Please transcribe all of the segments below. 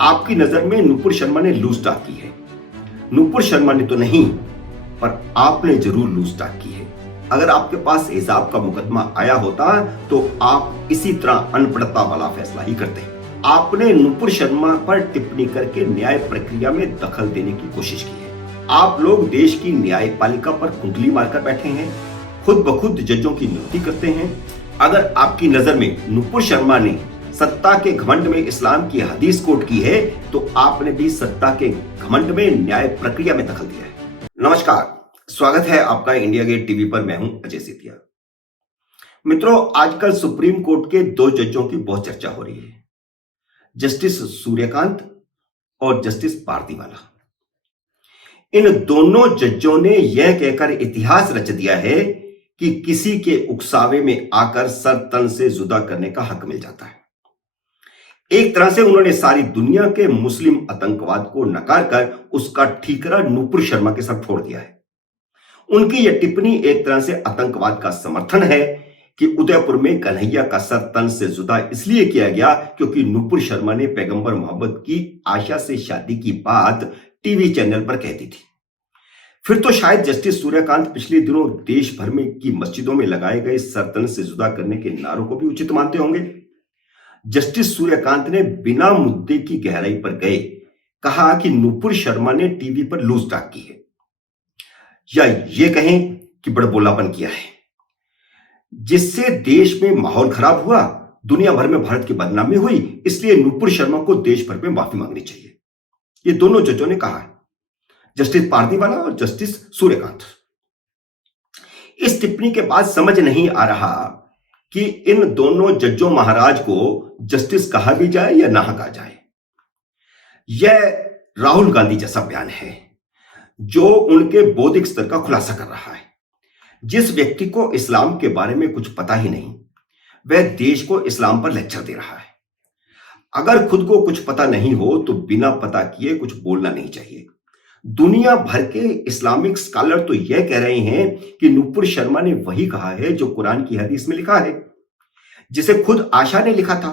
आपकी नजर में नुपुर शर्मा ने लूज टॉक की है। नुपुर शर्मा ने तो नहीं, पर आपने जरूर लूज टॉक की है। अगर आपके पास हिजाब का मुकदमा आया होता तो आप इसी तरह अनपढ़ता वाला फैसला ही करते। आपने नुपुर शर्मा पर टिप्पणी करके न्याय प्रक्रिया में दखल देने की कोशिश की है। आप लोग देश की न्यायपालिका पर कुंडली मारकर बैठे हैं, खुद ब खुद जजों की नियुक्ति करते हैं। अगर आपकी नजर में नुपुर शर्मा ने सत्ता के घमंड में इस्लाम की हदीस कोट की है तो आपने भी सत्ता के घमंड में न्याय प्रक्रिया में दखल दिया है। नमस्कार, स्वागत है आपका इंडिया गेट टीवी पर। मैं हूं अजय सेतिया। मित्रों, आजकल सुप्रीम कोर्ट के दो जजों की बहुत चर्चा हो रही है, जस्टिस सूर्यकांत और जस्टिस पारदीवाला। इन दोनों जजों ने यह कहकर इतिहास रच दिया है कि किसी के उकसावे में आकर सर तन से जुदा करने का हक मिल जाता है। एक तरह से उन्होंने सारी दुनिया के मुस्लिम आतंकवाद को नकार कर उसका ठीकरा नुपुर शर्मा के साथ छोड़ दिया है। उनकी यह टिप्पणी एक तरह से आतंकवाद का समर्थन है कि उदयपुर में कन्हैया का सर तन से जुदा इसलिए किया गया क्योंकि नुपुर शर्मा ने पैगंबर मोहम्मद की आशा से शादी की बात टीवी चैनल पर कह दी थी। फिर तो शायद जस्टिस सूर्यकांत पिछले दिनों देश भर में की मस्जिदों में लगाए गए सर तन से जुदा करने के नारों को भी उचित मानते होंगे। जस्टिस सूर्यकांत ने बिना मुद्दे की गहराई पर गए कहा कि नुपुर शर्मा ने टीवी पर लूज टॉक की है, या ये कहें कि बड़बोलापन किया है, जिससे देश में माहौल खराब हुआ, दुनिया भर में भारत की बदनामी हुई। इसलिए नुपुर शर्मा को देश भर में माफी मांगनी चाहिए, ये दोनों जजों ने कहा है, जस्टिस पारदीवाला और जस्टिस सूर्यकांत। इस टिप्पणी के बाद समझ नहीं आ रहा कि इन दोनों जजों महाराज को जस्टिस कहा भी जाए या ना कहा जाए। यह राहुल गांधी जैसा बयान है जो उनके बौद्धिक स्तर का खुलासा कर रहा है। जिस व्यक्ति को इस्लाम के बारे में कुछ पता ही नहीं, वह देश को इस्लाम पर लेक्चर दे रहा है। अगर खुद को कुछ पता नहीं हो तो बिना पता किए कुछ बोलना नहीं चाहिए। दुनिया भर के इस्लामिक स्कॉलर तो यह कह रहे हैं कि नुपुर शर्मा ने वही कहा है जो कुरान की हदीस में लिखा है, जिसे खुद आशा ने लिखा था।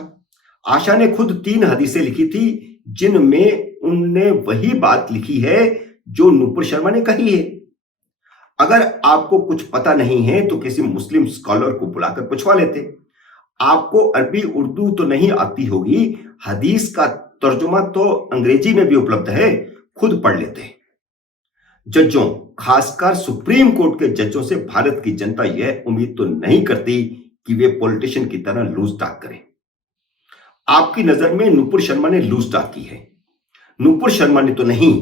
आशा ने खुद 3 हदीसें लिखी थी जिनमें उनने वही बात लिखी है जो नुपुर शर्मा ने कही है। अगर आपको कुछ पता नहीं है तो किसी मुस्लिम स्कॉलर को बुलाकर पूछवा लेते। आपको अरबी उर्दू तो नहीं आती होगी, हदीस का तर्जुमा तो अंग्रेजी में भी उपलब्ध है, खुद पढ़ लेते। जजों, खासकर सुप्रीम कोर्ट के जजों से भारत की जनता यह उम्मीद तो नहीं करती कि वे पॉलिटिशियन की तरह लूज टॉक करें। आपकी नजर में नुपुर शर्मा ने लूज टॉक की है। नुपुर शर्मा ने तो नहीं,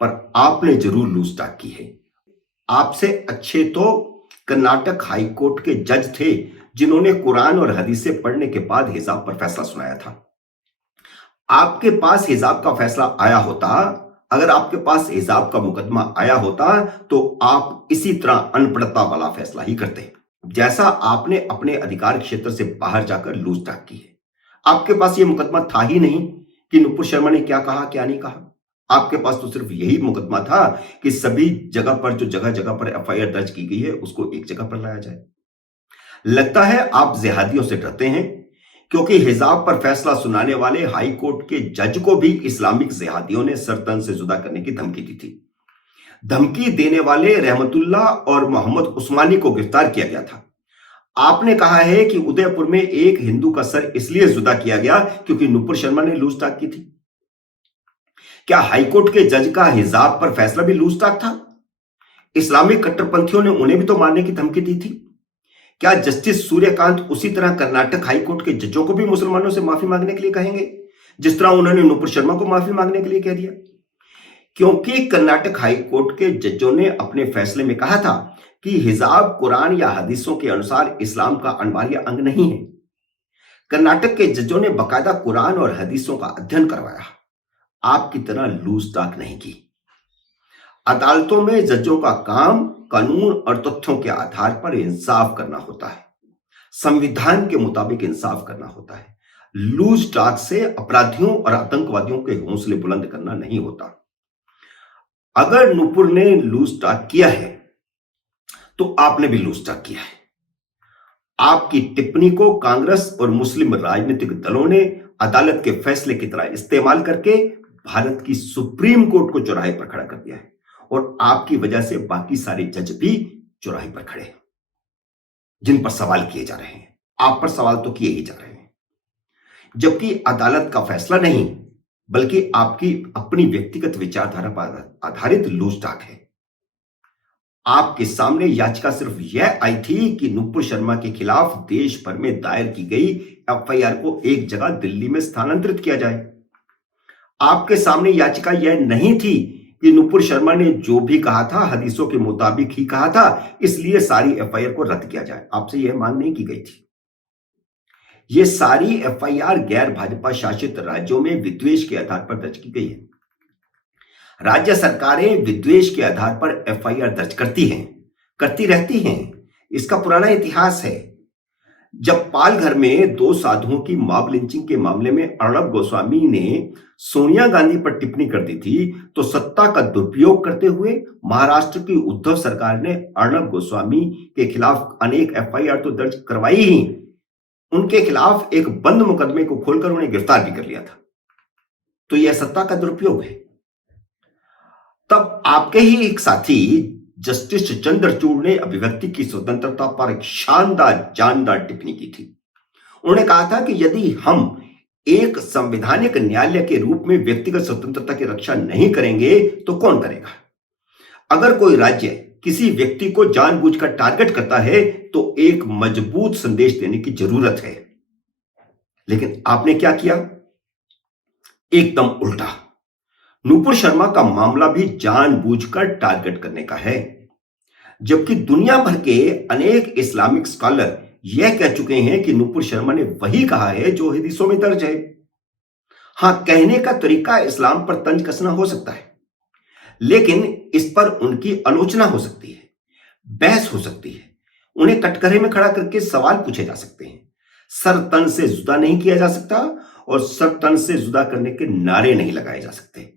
पर आपने जरूर लूज टॉक की है। आपसे अच्छे तो कर्नाटक हाई कोर्ट के जज थे जिन्होंने कुरान और हदीसें पढ़ने के बाद हिजाब पर फैसला सुनाया था। आपके पास हिजाब का फैसला आया होता, अगर आपके पास हिजाब का मुकदमा आया होता तो आप इसी तरह अनपढ़ता वाला फैसला ही करते, जैसा आपने अपने अधिकार क्षेत्र से बाहर जाकर लूज टॉक की है। आपके पास यह मुकदमा था ही नहीं कि नुपुर शर्मा ने क्या कहा क्या नहीं कहा। आपके पास तो सिर्फ यही मुकदमा था कि सभी जगह पर जो जगह जगह पर एफआईआर दर्ज की गई है उसको एक जगह पर लाया जाए। लगता है आप जिहादियों से डरते हैं, क्योंकि हिजाब पर फैसला सुनाने वाले हाई कोर्ट के जज को भी इस्लामिक जिहादियों ने सर तन से जुदा करने की धमकी दी थी। धमकी देने वाले रहमतुल्ला और मोहम्मद उस्मानी को गिरफ्तार किया गया था। आपने कहा है कि उदयपुर में एक हिंदू का सर इसलिए जुदा किया गया क्योंकि नुपुर शर्मा ने लूज टॉक की थी। क्या हाईकोर्ट के जज का हिजाब पर फैसला भी लूज टॉक था? इस्लामिक कट्टरपंथियों ने उन्हें भी तो मारने की धमकी दी थी। क्या जस्टिस सूर्यकांत उसी तरह कर्नाटक हाईकोर्ट के जजों को भी मुसलमानों से माफी मांगने के लिए कहेंगे जिस तरह उन्होंने नुपुर शर्मा को माफी मांगने के लिए कह दिया? क्योंकि कर्नाटक हाईकोर्ट के जजों ने अपने फैसले में कहा था कि हिजाब कुरान या हदीसों के अनुसार इस्लाम का अनिवार्य अंग नहीं है। कर्नाटक के जजों ने बकायदा कुरान और हदीसों का अध्ययन करवाया, आपकी तरह लूज टॉक नहीं की। अदालतों में जजों का काम कानून और तथ्यों के आधार पर इंसाफ करना होता है, संविधान के मुताबिक इंसाफ करना होता है। लूज टॉक से अपराधियों और आतंकवादियों के हौसले बुलंद करना नहीं होता। अगर नुपुर ने लूज टॉक किया है तो आपने भी लूज टॉक किया है। आपकी टिप्पणी को कांग्रेस और मुस्लिम राजनीतिक दलों ने अदालत के फैसले की तरह इस्तेमाल करके भारत की सुप्रीम कोर्ट को चौराहे पर खड़ा कर दिया है और आपकी वजह से बाकी सारे जज भी चौराहे पर खड़े हैं, जिन पर सवाल किए जा रहे हैं। आप पर सवाल तो किए ही जा रहे हैं, जबकि अदालत का फैसला नहीं बल्कि आपकी अपनी व्यक्तिगत विचारधारा पर आधारित लूजटाक है। आपके सामने याचिका सिर्फ यह आई थी कि नुपुर शर्मा के खिलाफ देश भर में दायर की गई एफआईआर को एक जगह दिल्ली में स्थानांतरित किया जाए। आपके सामने याचिका यह नहीं थी कि नुपुर शर्मा ने जो भी कहा था हदीसों के मुताबिक ही कहा था, इसलिए सारी एफआईआर को रद्द किया जाए। आपसे यह मांग नहीं की गई थी। यह सारी एफआईआर गैर भाजपा शासित राज्यों में विद्वेष के आधार पर दर्ज की गई है। राज्य सरकारें विद्वेष के आधार पर एफआईआर दर्ज करती हैं, करती रहती हैं। इसका पुराना इतिहास है। जब पालघर में 2 साधुओं की मॉब लिंचिंग के मामले में अर्णब गोस्वामी ने सोनिया गांधी पर टिप्पणी कर दी थी, तो सत्ता का दुरुपयोग करते हुए महाराष्ट्र की उद्धव सरकार ने अर्णब गोस्वामी के खिलाफ अनेक एफआईआर तो दर्ज करवाई ही, उनके खिलाफ एक बंद मुकदमे को खोलकर उन्हें गिरफ्तार भी कर लिया था। तो यह सत्ता का दुरुपयोग है। तब आपके ही एक साथी जस्टिस चंद्रचूड़ ने अभिव्यक्ति की स्वतंत्रता पर एक शानदार जानदार टिप्पणी की थी। उन्होंने कहा था कि यदि हम एक संवैधानिक न्यायालय के रूप में व्यक्तिगत स्वतंत्रता की रक्षा नहीं करेंगे तो कौन करेगा? अगर कोई राज्य किसी व्यक्ति को जानबूझकर टारगेट करता है तो एक मजबूत संदेश देने की जरूरत है। लेकिन आपने क्या किया? एकदम उल्टा। नुपुर शर्मा का मामला भी जानबूझकर टारगेट करने का है, जबकि दुनिया भर के अनेक इस्लामिक स्कॉलर यह कह चुके हैं कि नुपुर शर्मा ने वही कहा है जो हदीसों में दर्ज है। हां, कहने का तरीका इस्लाम पर तंज कसना हो सकता है, लेकिन इस पर उनकी आलोचना हो सकती है, बहस हो सकती है, उन्हें कटघरे में खड़ा करके सवाल पूछे जा सकते हैं। सर तन से जुदा नहीं किया जा सकता और सर तन से जुदा करने के नारे नहीं लगाए जा सकते।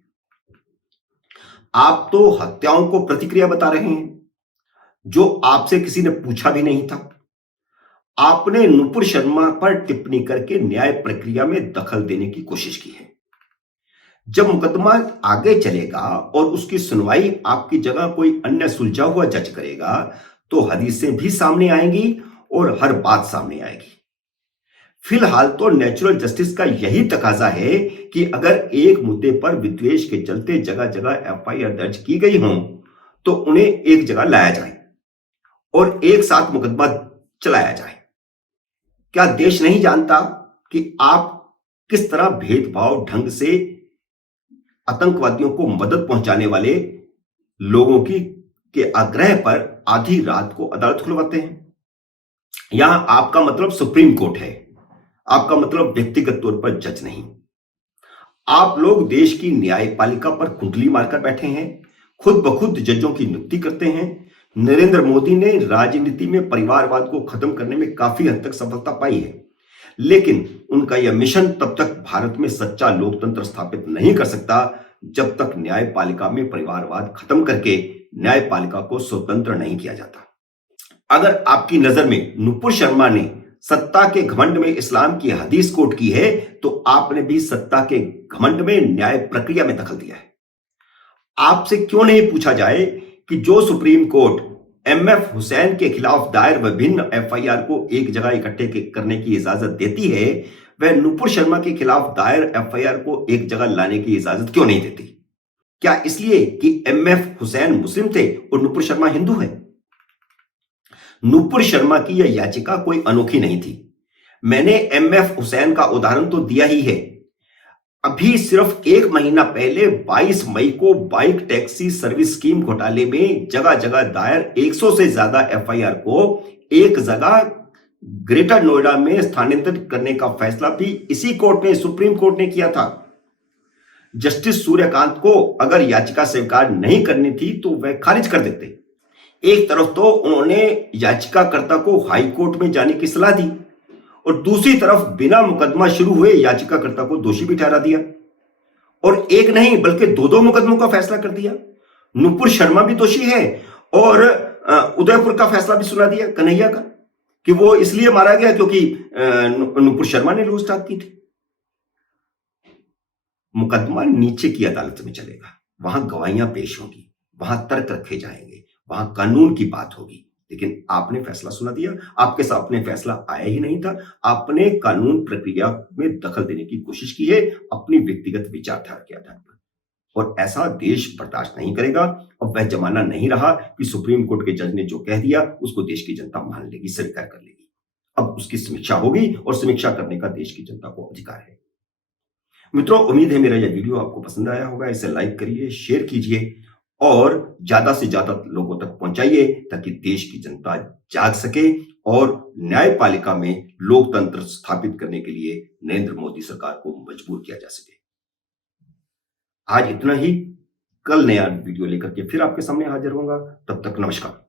आप तो हत्याओं को प्रतिक्रिया बता रहे हैं, जो आपसे किसी ने पूछा भी नहीं था। आपने नुपुर शर्मा पर टिप्पणी करके न्याय प्रक्रिया में दखल देने की कोशिश की है। जब मुकदमा आगे चलेगा और उसकी सुनवाई आपकी जगह कोई अन्य सुलझा हुआ जज करेगा, तो हदीसें भी सामने आएंगी और हर बात सामने आएगी। फिलहाल तो नेचुरल जस्टिस का यही तकाजा है कि अगर एक मुद्दे पर विद्वेष के चलते जगह जगह एफआईआर दर्ज की गई हों, तो उन्हें एक जगह लाया जाए और एक साथ मुकदमा चलाया जाए। क्या देश नहीं जानता कि आप किस तरह भेदभाव ढंग से आतंकवादियों को मदद पहुंचाने वाले लोगों के आग्रह पर आधी रात को अदालत खुलवाते हैं? यहां आपका मतलब सुप्रीम कोर्ट है, आपका मतलब व्यक्तिगत तौर पर जज नहीं। आप लोग देश की न्यायपालिका पर कुंडली मारकर बैठे हैं, खुद ब खुद जजों की नियुक्ति करते हैं। नरेंद्र मोदी ने राजनीति में परिवारवाद को खत्म करने में काफी हद तक सफलता पाई है, लेकिन उनका यह मिशन तब तक भारत में सच्चा लोकतंत्र स्थापित नहीं कर सकता जब तक न्यायपालिका में परिवारवाद खत्म करके न्यायपालिका को स्वतंत्र नहीं किया जाता। अगर आपकी नजर में नुपुर शर्मा ने सत्ता के घमंड में इस्लाम की हदीस कोट की है, तो आपने भी सत्ता के घमंड में न्याय प्रक्रिया में दखल दिया है। आपसे क्यों नहीं पूछा जाए कि जो सुप्रीम कोर्ट एमएफ हुसैन के खिलाफ दायर विभिन्न एफआईआर को एक जगह इकट्ठे करने की इजाजत देती है, वह नुपुर शर्मा के खिलाफ दायर एफआईआर को एक जगह लाने की इजाजत क्यों नहीं देती? क्या इसलिए कि एमएफ हुसैन मुस्लिम थे और नुपुर शर्मा हिंदू है? नुपुर शर्मा की यह याचिका कोई अनोखी नहीं थी। मैंने एमएफ हुसैन का उदाहरण तो दिया ही है। अभी सिर्फ 1 महीना पहले 22 मई को बाइक टैक्सी सर्विस स्कीम घोटाले में जगह जगह दायर 100 से ज्यादा एफआईआर को एक जगह ग्रेटर नोएडा में स्थानांतरित करने का फैसला भी इसी कोर्ट ने, सुप्रीम कोर्ट ने किया था। जस्टिस सूर्यकांत को अगर याचिका स्वीकार नहीं करनी थी तो वह खारिज कर देते। एक तरफ तो उन्होंने याचिकाकर्ता को हाई कोर्ट में जाने की सलाह दी और दूसरी तरफ बिना मुकदमा शुरू हुए याचिकाकर्ता को दोषी भी ठहरा दिया और एक नहीं बल्कि 2-2 मुकदमों का फैसला कर दिया। नुपुर शर्मा भी दोषी है और उदयपुर का फैसला भी सुना दिया कन्हैया का कि वो इसलिए मारा गया क्योंकि नुपुर शर्मा ने लूटताक की थी। मुकदमा नीचे की अदालत में चलेगा, वहां गवाहियां पेश होंगी, वहां तर्क रखे जाएंगे, वहां कानून की बात होगी। लेकिन आपने फैसला सुना दिया, आपके सामने फैसला आया ही नहीं था। आपने कानून प्रक्रिया में दखल देने की कोशिश की है अपनी व्यक्तिगत विचारधारा के आधार पर, और ऐसा देश बर्दाश्त नहीं करेगा। और वह जमाना नहीं रहा कि सुप्रीम कोर्ट के जज ने जो कह दिया उसको देश की जनता मान लेगी, स्वीकार कर लेगी। अब उसकी समीक्षा होगी और समीक्षा करने का देश की जनता को अधिकार है। मित्रों, उम्मीद है मेरा यह वीडियो आपको पसंद आया होगा। इसे लाइक करिए, शेयर कीजिए और ज्यादा से ज्यादा लोगों तक पहुंचाइए ताकि देश की जनता जाग सके और न्यायपालिका में लोकतंत्र स्थापित करने के लिए नरेंद्र मोदी सरकार को मजबूर किया जा सके। आज इतना ही। कल नया वीडियो लेकर के फिर आपके सामने हाजिर होऊंगा। तब तक नमस्कार।